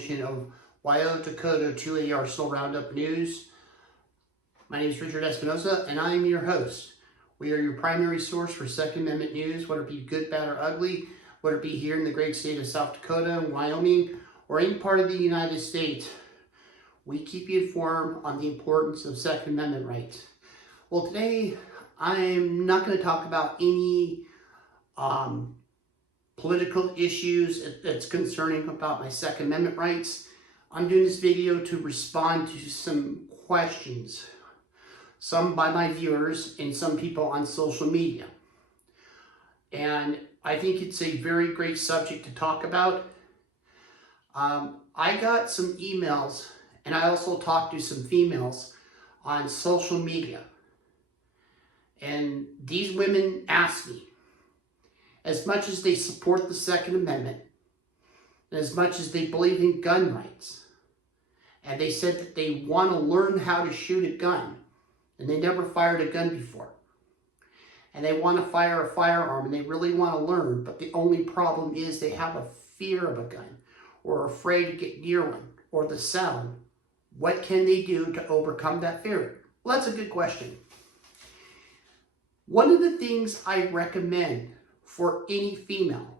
edition of Wyo-Dakota 2A Arsenal Roundup News. My name is Richard Espinoza, and I am your host. We are your primary source for Second Amendment news, whether it be good, bad, or ugly, whether it be here in the great state of South Dakota, Wyoming, or any part of the United States. We keep you informed on the importance of Second Amendment rights. Well, today I'm not going to talk about any political issues that's concerning about my Second Amendment rights. I'm doing this video to respond to some questions, some by my viewers and some people on social media. And I think it's a very great subject to talk about. I got some emails, and I also talked to some females on social media. And these women asked me, as much as they support the Second Amendment, and as much as they believe in gun rights, and they said that they want to learn how to shoot a gun, and they never fired a gun before, and they want to fire a firearm, and they really want to learn, but the only problem is they have a fear of a gun, or afraid to get near one, or the sound. What can they do to overcome that fear? Well, that's a good question. One of the things I recommend for any female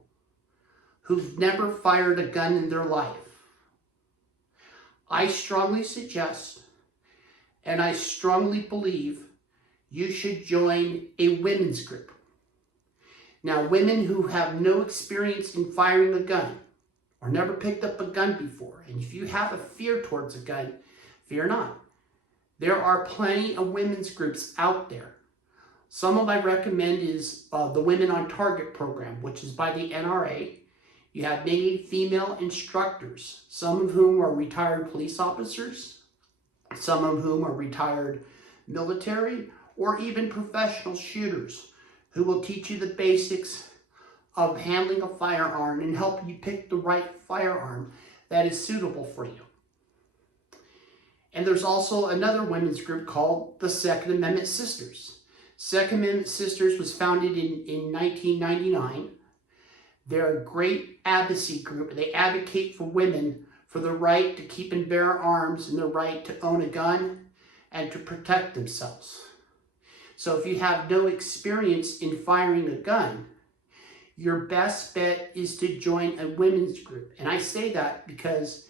who's never fired a gun in their life, I strongly suggest and I strongly believe you should join a women's group. Now, women who have no experience in firing a gun or never picked up a gun before, and if you have a fear towards a gun, fear not. There are plenty of women's groups out there. Some of I recommend is the Women on Target program, which is by the NRA. You have many female instructors, some of whom are retired police officers, some of whom are retired military, or even professional shooters who will teach you the basics of handling a firearm and help you pick the right firearm that is suitable for you. And there's also another women's group called the Second Amendment Sisters. Second Amendment Sisters was founded in 1999. They're a great advocacy group. They advocate for women for the right to keep and bear arms and the right to own a gun and to protect themselves. So if you have no experience in firing a gun, your best bet is to join a women's group. And I say that because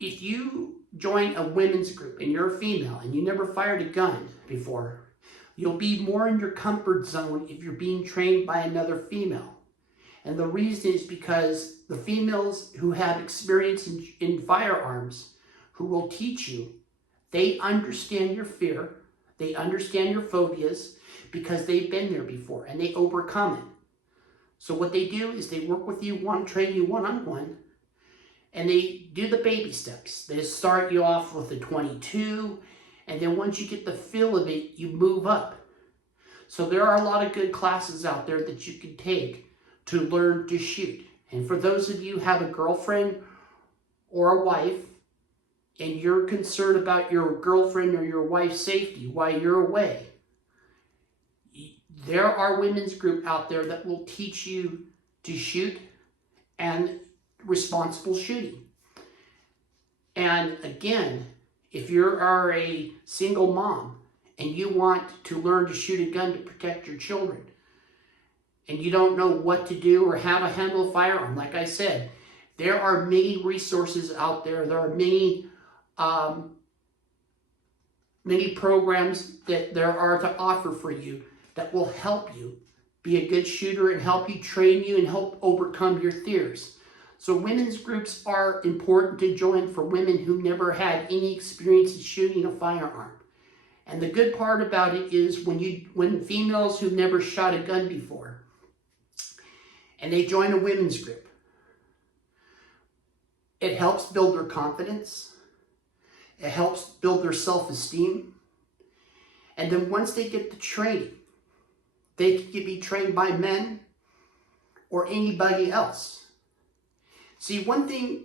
if you join a women's group and you're a female and you never fired a gun before, you'll be more in your comfort zone if you're being trained by another female. And the reason is because the females who have experience in firearms, who will teach you, they understand your fear, they understand your phobias, because they've been there before and they overcome it. So what they do is they work with you, train you one-on-one, and they do the baby steps. They start you off with a .22, and then once you get the feel of it, you move up. So there are a lot of good classes out there that you can take to learn to shoot. And for those of you who have a girlfriend or a wife, and you're concerned about your girlfriend or your wife's safety while you're away, there are women's group out there that will teach you to shoot and responsible shooting. And again, if you are a single mom and you want to learn to shoot a gun to protect your children, and you don't know what to do or how to handle a firearm, like I said, there are many resources out there. There are many programs that there are to offer for you that will help you be a good shooter and help you train you and help overcome your fears. So women's groups are important to join for women who never had any experience in shooting a firearm. And the good part about it is when females who've never shot a gun before, and they join a women's group, it helps build their confidence, it helps build their self-esteem, and then once they get the training, they can be trained by men or anybody else. See, one thing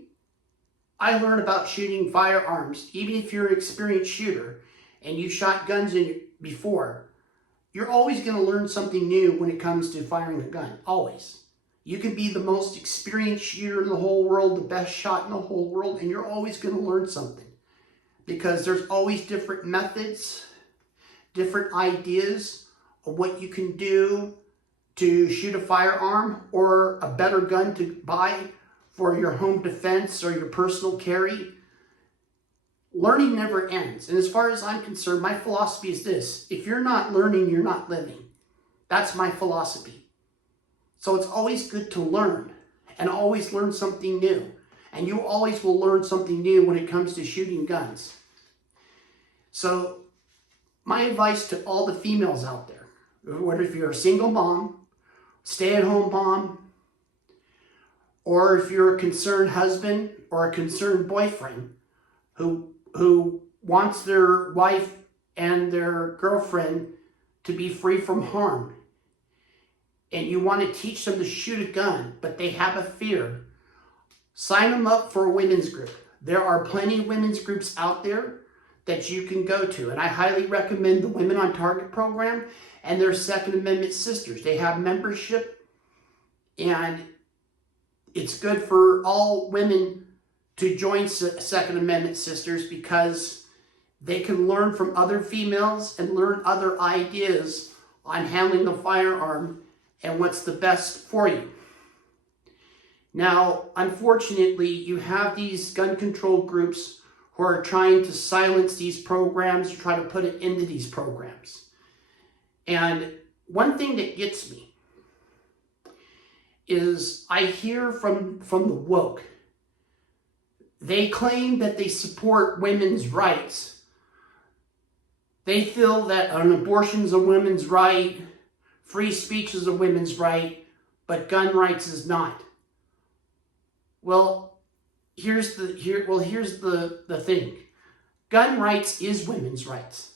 I learned about shooting firearms, even if you're an experienced shooter and you shot guns before, you're always going to learn something new when it comes to firing a gun, always. You can be the most experienced shooter in the whole world, the best shot in the whole world, and you're always going to learn something. Because there's always different methods, different ideas of what you can do to shoot a firearm or a better gun to buy for your home defense or your personal carry. Learning never ends. And as far as I'm concerned, my philosophy is this: if you're not learning, you're not living. That's my philosophy. So it's always good to learn and always learn something new. And you always will learn something new when it comes to shooting guns. So my advice to all the females out there, whether if you're a single mom, stay-at-home mom, or if you're a concerned husband or a concerned boyfriend who wants their wife and their girlfriend to be free from harm, and you want to teach them to shoot a gun, but they have a fear, sign them up for a women's group. There are plenty of women's groups out there that you can go to. And I highly recommend the Women on Target program and their Second Amendment Sisters. They have membership, and it's good for all women to join Second Amendment Sisters because they can learn from other females and learn other ideas on handling the firearm and what's the best for you. Now, unfortunately, you have these gun control groups who are trying to silence these programs, try to put it into these programs. And one thing that gets me is I hear from the woke. They claim that they support women's rights. They feel that an abortion is a women's right, free speech is a women's right, but gun rights is not. Well, here's the thing. Gun rights is women's rights.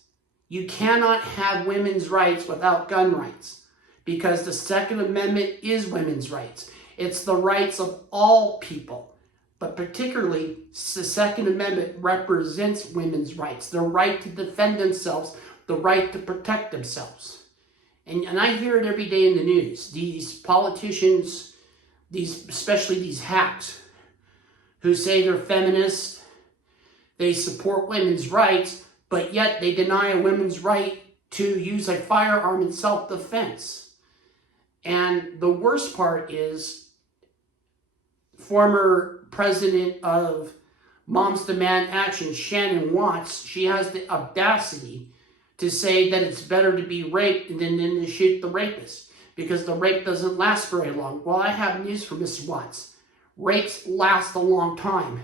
You cannot have women's rights without gun rights because the Second Amendment is women's rights. It's the rights of all people, but particularly the Second Amendment represents women's rights, the right to defend themselves, the right to protect themselves. And I hear it every day in the news. These politicians, especially these hacks, who say they're feminists, they support women's rights, but yet they deny a woman's right to use a firearm in self-defense. And the worst part is former president of Moms Demand Action, Shannon Watts, she has the audacity to say that it's better to be raped than to shoot the rapist because the rape doesn't last very long. Well, I have news for Mrs. Watts. Rapes last a long time,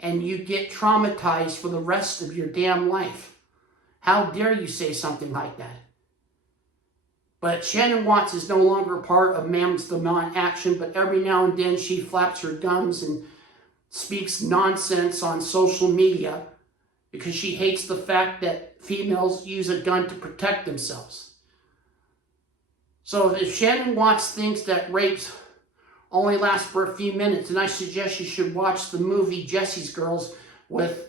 and you get traumatized for the rest of your damn life. How dare you say something like that? But Shannon Watts is no longer part of Moms Demand Action, but every now and then she flaps her gums and speaks nonsense on social media because she hates the fact that females use a gun to protect themselves. So if Shannon Watts thinks that rapes only last for a few minutes, and I suggest you should watch the movie Jesse's Girls with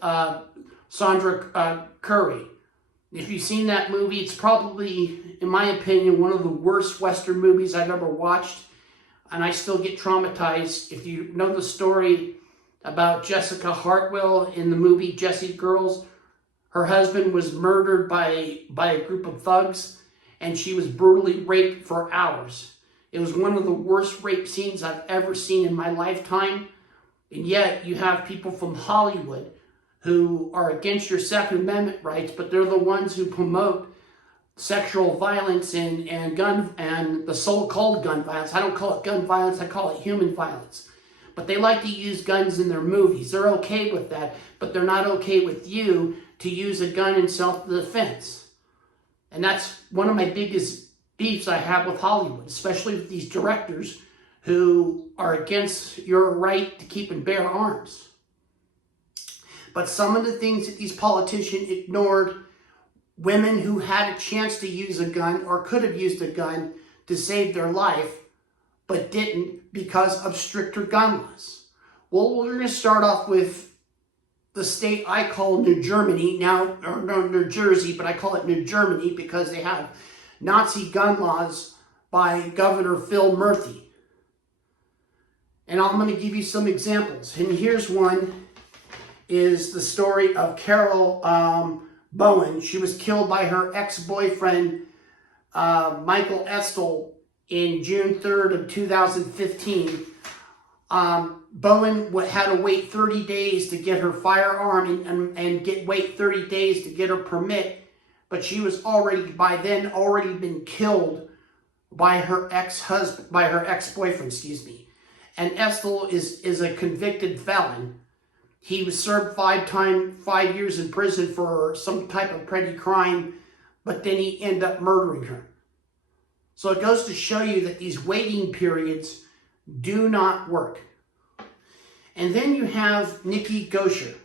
Sandra Curry. If you've seen that movie, it's probably, in my opinion, one of the worst Western movies I've ever watched, and I still get traumatized. If you know the story about Jessica Hartwell in the movie Jesse's Girls, her husband was murdered by a group of thugs, and she was brutally raped for hours. It was one of the worst rape scenes I've ever seen in my lifetime. And yet you have people from Hollywood who are against your Second Amendment rights, but they're the ones who promote sexual violence and gun and the so-called gun violence. I don't call it gun violence, I call it human violence. But they like to use guns in their movies. They're okay with that, but they're not okay with you to use a gun in self-defense. And that's one of my biggest beefs I have with Hollywood, especially with these directors who are against your right to keep and bear arms. But some of the things that these politicians ignored, women who had a chance to use a gun or could have used a gun to save their life, but didn't because of stricter gun laws. Well, we're going to start off with the state I call New Germany, now, or no, New Jersey, but I call it New Germany because they have Nazi gun laws by Governor Phil Murphy. And I'm going to give you some examples. And here's one, is the story of Carol Bowen. She was killed by her ex-boyfriend, Michael Estel, in June 3rd of 2015. Bowen had to wait 30 days to get her firearm and wait 30 days to get her permit, but she was by then already been killed by her ex-boyfriend, And Estel is a convicted felon. He was served 5 years in prison for some type of petty crime, but then he ended up murdering her. So it goes to show you that these waiting periods do not work. And then you have Nikki Gosher.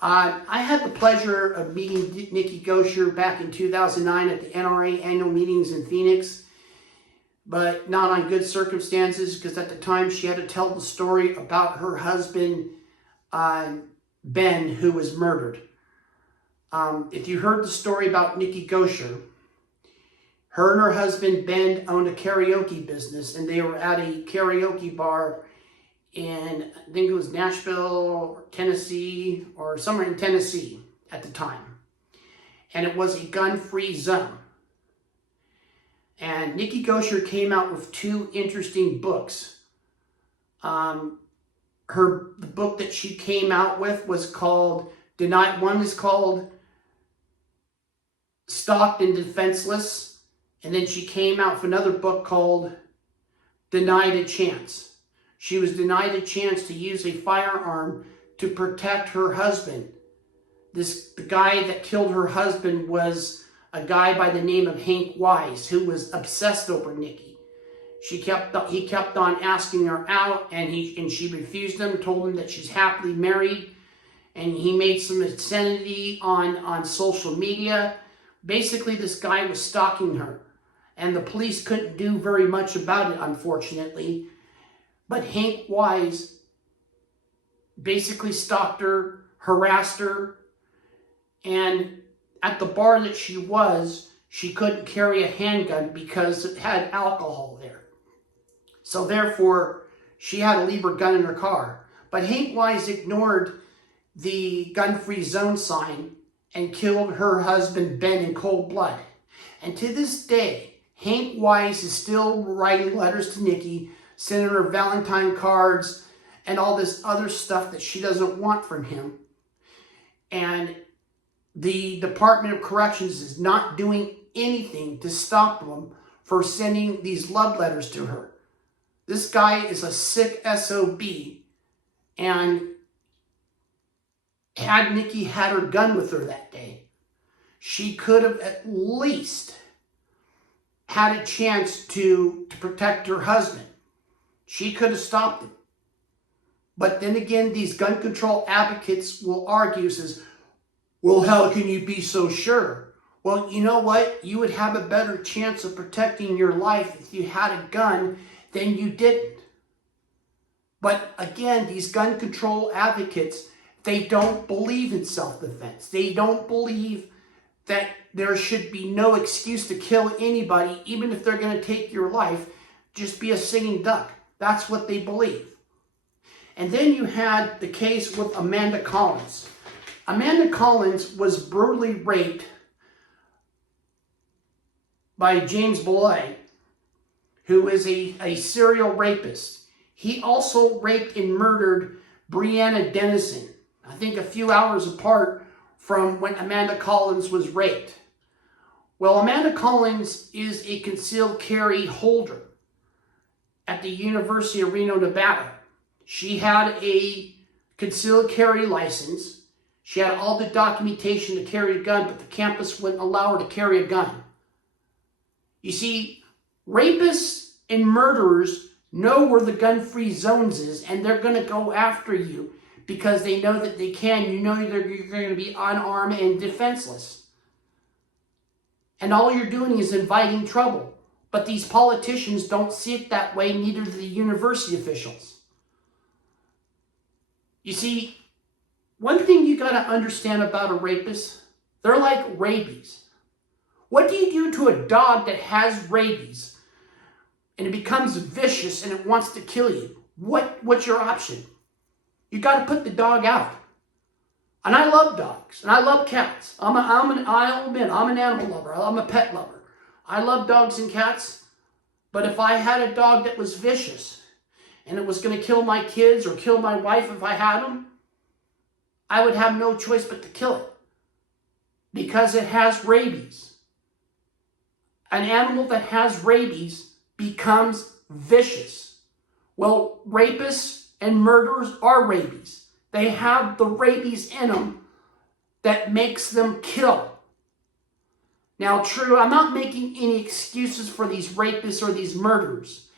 I had the pleasure of meeting Nikki Gosher back in 2009 at the NRA annual meetings in Phoenix, but not on good circumstances, because at the time she had to tell the story about her husband, Ben, who was murdered. If you heard the story about Nikki Gosher, her and her husband, Ben, owned a karaoke business, and they were at a karaoke bar in, I think it was Nashville, Tennessee, or somewhere in Tennessee at the time. And it was a gun-free zone. And Nikki Gosher came out with 2 interesting books. The book that she came out with was called, one is called Stalked and Defenseless, and then she came out with another book called Denied a Chance. She was denied a chance to use a firearm to protect her husband. The guy that killed her husband was a guy by the name of Hank Wise, who was obsessed over Nikki. He kept on asking her out, and she refused him, told him that she's happily married, and he made some obscenity on social media. Basically, this guy was stalking her, and the police couldn't do very much about it, unfortunately. But Hank Wise basically stalked her, harassed her, and at the bar that she couldn't carry a handgun because it had alcohol there. So therefore, she had to leave her gun in her car. But Hank Wise ignored the gun-free zone sign and killed her husband, Ben, in cold blood. And to this day, Hank Wise is still writing letters to Nikki, sending her Valentine cards, and all this other stuff that she doesn't want from him. And the Department of Corrections is not doing anything to stop them for sending these love letters to her. This guy is a sick SOB, and had Nikki had her gun with her that day, she could have at least had a chance to protect her husband. She could have stopped him. But then again, these gun control advocates will argue, says, well, how can you be so sure? Well, you know what? You would have a better chance of protecting your life if you had a gun than you didn't. But again, these gun control advocates, they don't believe in self-defense. They don't believe that there should be no excuse to kill anybody, even if they're going to take your life. Just be a singing duck. That's what they believe. And then you had the case with Amanda Collins. Amanda Collins was brutally raped by James Belay, who is a serial rapist. He also raped and murdered Breanna Dennison, I think a few hours apart from when Amanda Collins was raped. Well, Amanda Collins is a concealed carry holder at the University of Reno, Nevada. She had a concealed carry license. She had all the documentation to carry a gun, but the campus wouldn't allow her to carry a gun. You see, rapists and murderers know where the gun-free zones is, and they're going to go after you because they know that they can. You know you're going to be unarmed and defenseless. And all you're doing is inviting trouble. But these politicians don't see it that way, neither do the university officials. You see, one thing you got to understand about a rapist, they're like rabies. What do you do to a dog that has rabies and it becomes vicious and it wants to kill you? what's your option? You got to put the dog out. And I love dogs, and I love cats. I'll admit, I'm an animal lover. I'm a pet lover. I love dogs and cats, but if I had a dog that was vicious, and it was going to kill my kids or kill my wife if I had them, I would have no choice but to kill it, because it has rabies. An animal that has rabies becomes vicious. Well, rapists and murderers are rabies. They have the rabies in them that makes them kill. Now, true, I'm not making any excuses for these rapists or these murderers.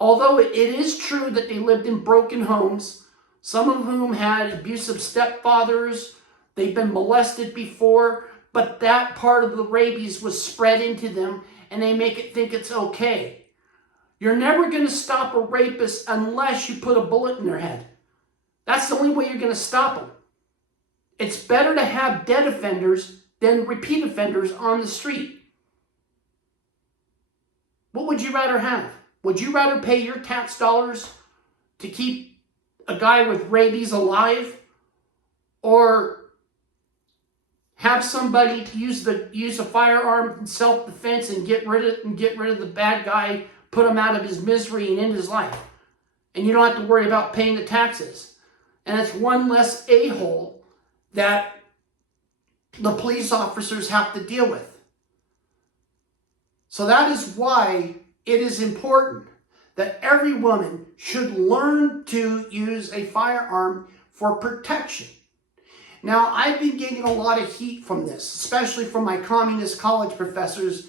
Although it is true that they lived in broken homes, some of whom had abusive stepfathers, they've been molested before, but that part of the rabies was spread into them, and they make it think it's okay. You're never going to stop a rapist unless you put a bullet in their head. That's the only way you're going to stop them. It's better to have dead offenders than repeat offenders on the street. What would you rather have? Would you rather pay your tax dollars to keep a guy with rabies alive, or have somebody use a firearm in self-defense and get rid of the bad guy, put him out of his misery and end his life, and you don't have to worry about paying the taxes? And it's one less a-hole that the police officers have to deal with. So that is why it is important that every woman should learn to use a firearm for protection. Now, I've been getting a lot of heat from this, especially from my communist college professors.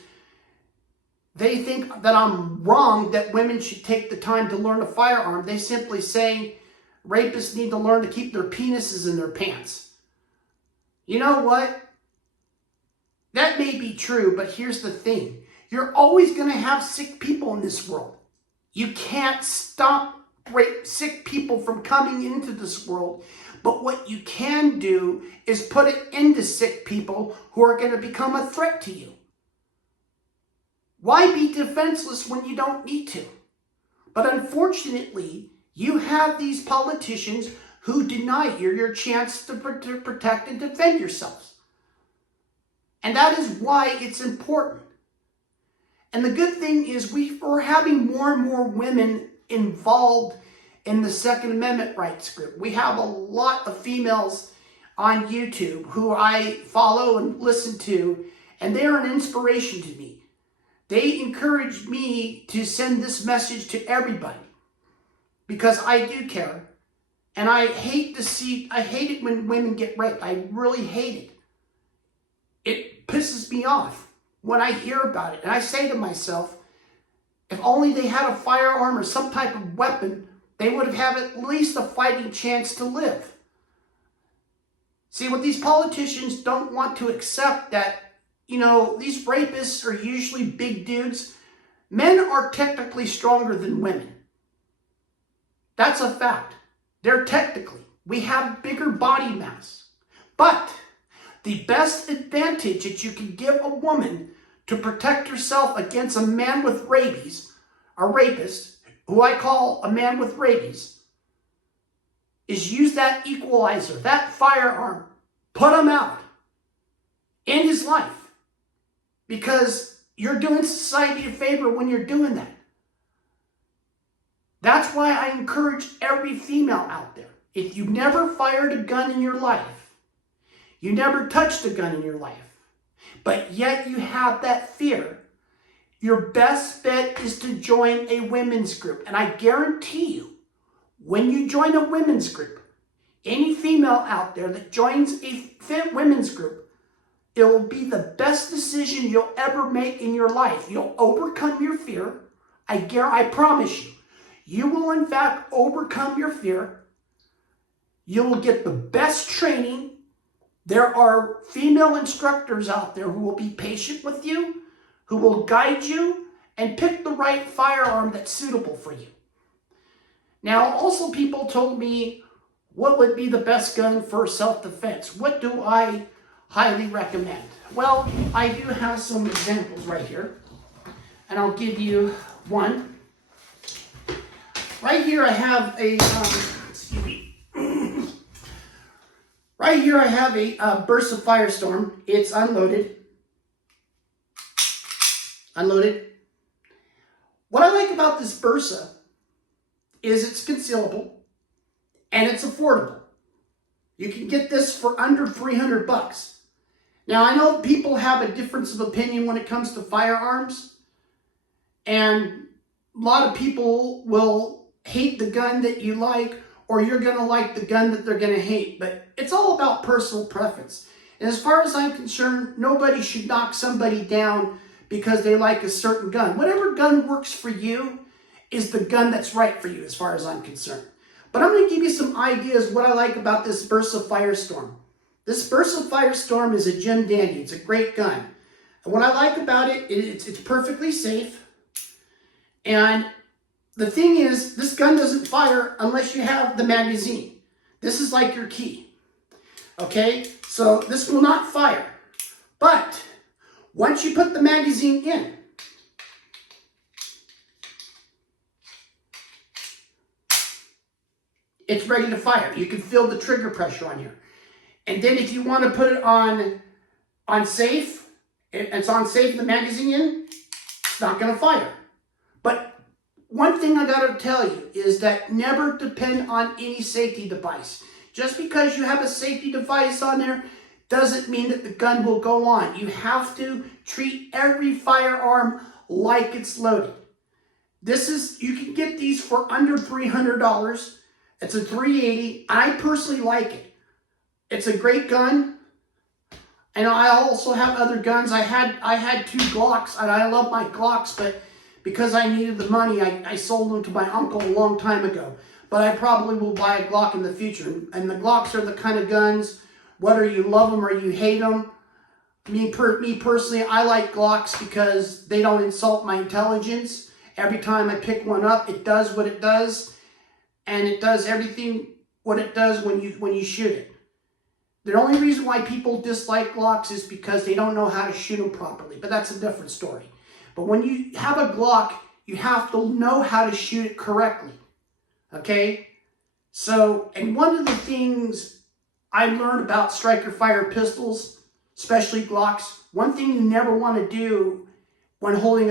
They think that I'm wrong, that women should take the time to learn a firearm. They simply say rapists need to learn to keep their penises in their pants. You know what? That may be true, but here's the thing. You're always going to have sick people in this world. You can't stop sick people from coming into this world. But what you can do is put it into sick people who are going to become a threat to you. Why be defenseless when you don't need to? But unfortunately, you have these politicians who deny you your chance to protect and defend yourselves. And that is why it's important. And the good thing is we're having more and more women involved in the Second Amendment rights group. We have a lot of females on YouTube who I follow and listen to, and they are an inspiration to me. They encourage me to send this message to everybody because I do care. And I hate it when women get raped. I really hate it. It pisses me off when I hear about it. And I say to myself, if only they had a firearm or some type of weapon, they would have at least a fighting chance to live. See, what these politicians don't want to accept that, these rapists are usually big dudes. Men are technically stronger than women. That's a fact. We have bigger body mass. But the best advantage that you can give a woman to protect herself against a man with rabies, a rapist, who I call a man with rabies, is use that equalizer, that firearm, put him out, end his life. Because you're doing society a favor when you're doing that. That's why I encourage every female out there. If you never fired a gun in your life, you never touched a gun in your life, but yet you have that fear, your best bet is to join a women's group. And I guarantee you, when you join a women's group, any female out there that joins a women's group, it will be the best decision you'll ever make in your life. You'll overcome your fear. I promise you. You will, in fact, overcome your fear. You will get the best training. There are female instructors out there who will be patient with you, who will guide you, and pick the right firearm that's suitable for you. Now, also people told me, what would be the best gun for self-defense? What do I highly recommend? Well, I do have some examples right here, and I'll give you one. right here I have a, excuse me. Right here I have a Bursa Firestorm. It's unloaded. Unloaded. What I like about this Bursa is it's concealable and it's affordable. You can get this for under $300. Now, I know people have a difference of opinion when it comes to firearms, and a lot of people will hate the gun that you like, or you're going to like the gun that they're going to hate, but it's all about personal preference. And as far as I'm concerned, nobody should knock somebody down because they like a certain gun. Whatever gun works for you is the gun that's right for you, as far as I'm concerned. But I'm going to give you some ideas what I like about this Bursa Firestorm. This Bursa Firestorm is a gem dandy. It's a great gun. And what I like about it, it's perfectly safe. And the thing is, this gun doesn't fire unless you have the magazine. This is like your key. Okay? So this will not fire. But once you put the magazine in, it's ready to fire. You can feel the trigger pressure on here. And then if you want to put it on safe, it's on safe, the magazine in, it's not going to fire. But one thing I got to tell you is that never depend on any safety device. Just because you have a safety device on there doesn't mean that the gun will go on. You have to treat every firearm like it's loaded. You can get these for under $300. It's a .380. I personally like it. It's a great gun. And I also have other guns. I had 2 Glocks, and I love my Glocks, but because I needed the money, I sold them to my uncle a long time ago. But I probably will buy a Glock in the future. And the Glocks are the kind of guns, whether you love them or you hate them. Me personally, I like Glocks because they don't insult my intelligence. Every time I pick one up, it does what it does. And it does everything what it does when you shoot it. The only reason why people dislike Glocks is because they don't know how to shoot them properly. But that's a different story. But when you have a Glock, you have to know how to shoot it correctly. Okay? So, and one of the things I learned about striker fire pistols, especially Glocks, one thing you never want to do when holding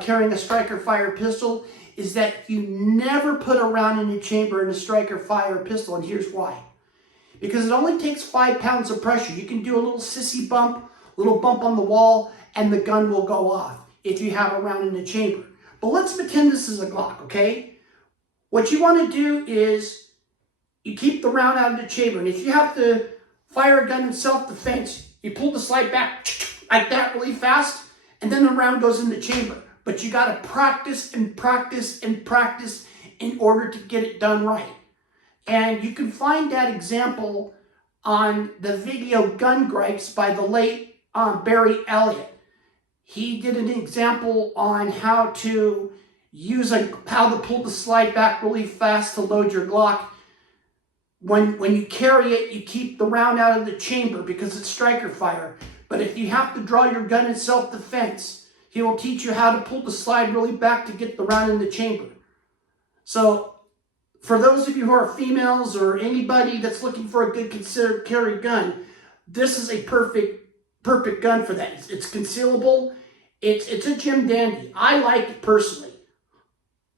carrying a striker fire pistol is that you never put a round in the chamber in a striker fire pistol, and here's why. Because it only takes 5 pounds of pressure. You can do a little sissy bump, little bump on the wall, and the gun will go off if you have a round in the chamber. But let's pretend this is a Glock, okay? What you want to do is you keep the round out of the chamber, and if you have to fire a gun in self-defense, you pull the slide back like that really fast, and then the round goes in the chamber. But you got to practice and practice and practice in order to get it done right. And you can find that example on the video Gun Gripes by the late Barry Elliott. He did an example on how to pull the slide back really fast to load your Glock. When you carry it, you keep the round out of the chamber because it's striker fire. But if you have to draw your gun in self-defense, he will teach you how to pull the slide really back to get the round in the chamber. So, for those of you who are females or anybody that's looking for a good considered carry gun, this is a perfect gun for that. It's concealable. It's a gem dandy. I like it personally.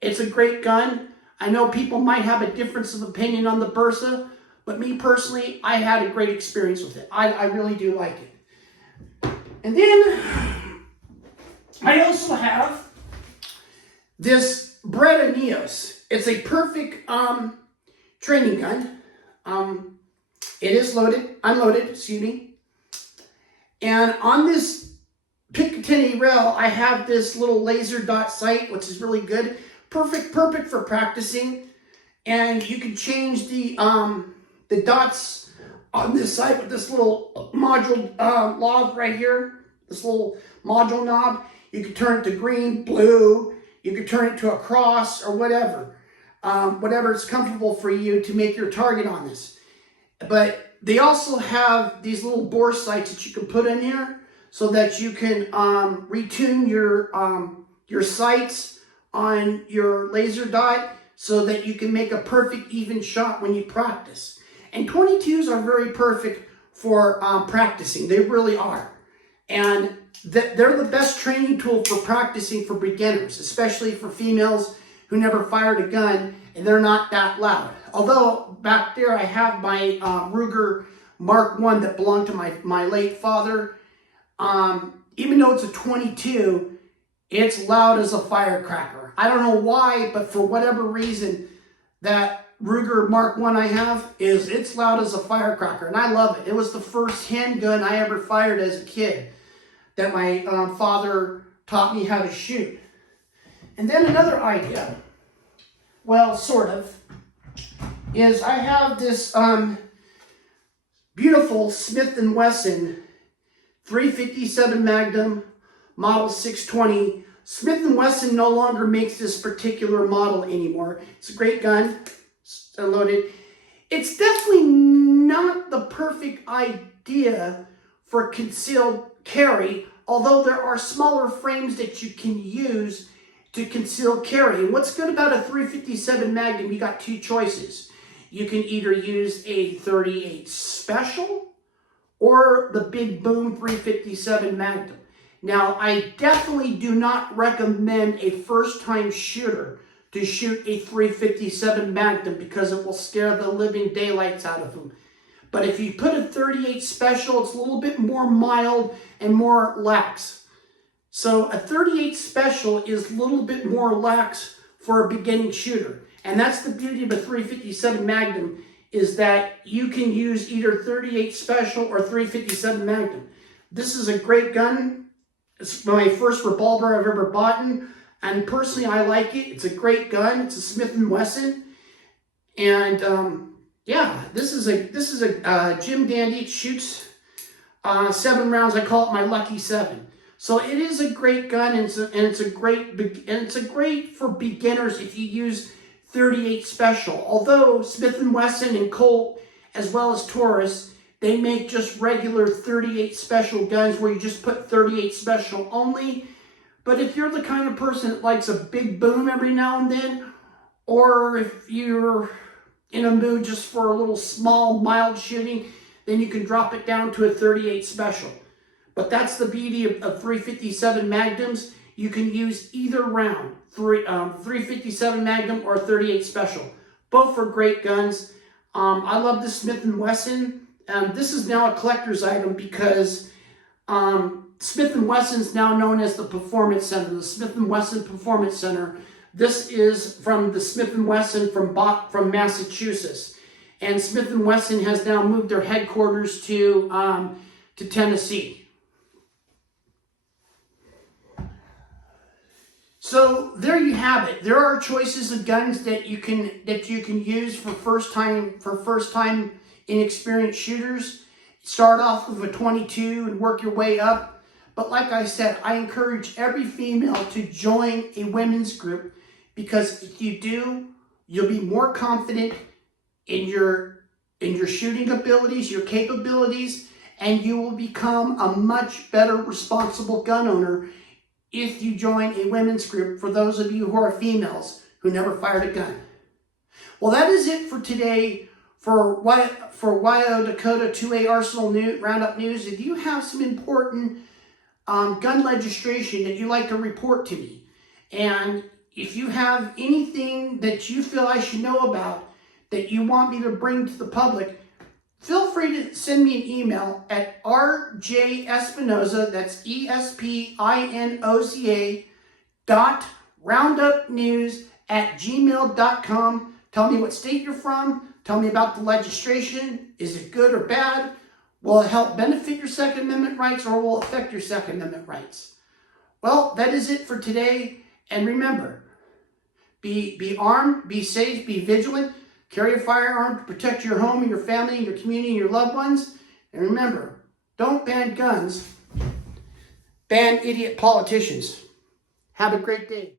It's a great gun. I know people might have a difference of opinion on the Bursa, but me personally, I had a great experience with it. I really do like it. And then I also have this Beretta Neos. It's a perfect training gun. It is unloaded, excuse me. And on this Picatinny rail, I have this little laser dot sight, which is really good. Perfect for practicing. And you can change the dots on this side with this little module knob right here. This little module knob. You can turn it to green, blue. You can turn it to a cross or whatever. Whatever is comfortable for you to make your target on this. But they also have these little bore sights that you can put in here so that you can retune your sights on your laser dot so that you can make a perfect even shot when you practice. And 22s are very perfect for practicing. They really are. And they're the best training tool for practicing for beginners, especially for females who never fired a gun and they're not that loud. Although back there I have my Ruger Mark I that belonged to my late father. Even though it's a 22, it's loud as a firecracker. I don't know why, but for whatever reason, that Ruger Mark I have it's loud as a firecracker, and I love it. It was the first handgun I ever fired as a kid that my father taught me how to shoot. And then another idea, well, sort of, is I have this beautiful Smith & Wesson 357 Magnum model 620. Smith & Wesson no longer makes this particular model anymore. It's a great gun. It's unloaded. It's definitely not the perfect idea for concealed carry, although there are smaller frames that you can use to conceal carry. And what's good about a 357 Magnum, you got two choices. You can either use a 38 Special or the big boom 357 Magnum. Now, I definitely do not recommend a first-time shooter to shoot a 357 Magnum because it will scare the living daylights out of them. But if you put a 38 Special, it's a little bit more mild and more lax. So a 38 Special is a little bit more lax for a beginning shooter. And that's the beauty of a 357 Magnum, is that you can use either 38 Special or 357 Magnum. This is a great gun. It's my first revolver I've ever bought, and personally I like it. It's a great gun. It's a Smith & Wesson, and yeah, this is a Jim Dandy. It shoots 7 rounds. I call it my lucky 7. So it is a great gun, and it's a great for beginners if you use 38 Special. Although Smith & Wesson and Colt, as well as Taurus, they make just regular 38 Special guns where you just put 38 Special only. But if you're the kind of person that likes a big boom every now and then, or if you're in a mood just for a little small, mild shooting, then you can drop it down to a 38 Special. But that's the beauty of 357 Magnums. You can use either round, 357 Magnum or 38 Special. Both are great guns. I love the Smith & Wesson. This is now a collector's item because Smith & Wesson is now known as the Performance Center, the Smith & Wesson Performance Center. This is from the Smith & Wesson from Massachusetts. And Smith & Wesson has now moved their headquarters to Tennessee. So there you have it. There are choices of guns that you can use for first time inexperienced shooters. Start off with a 22 and work your way up. But like I said, I encourage every female to join a women's group, because if you do, you'll be more confident in your shooting abilities, your capabilities, and you will become a much better responsible gun owner if you join a women's group, for those of you who are females who never fired a gun. Well, that is it for today for Wyo-Dakota 2A Arsenal Roundup News. If you have some important gun legislation that you'd like to report to me, and if you have anything that you feel I should know about that you want me to bring to the public, feel free to send me an email at rjespinoza, that's ESPINOZA, .roundupnews@gmail.com. Tell me what state you're from. Tell me about the legislation. Is it good or bad? Will it help benefit your Second Amendment rights, or will it affect your Second Amendment rights? Well, that is it for today. And remember, be armed, be safe, be vigilant. Carry a firearm to protect your home and your family and your community and your loved ones. And remember, don't ban guns. Ban idiot politicians. Have a great day.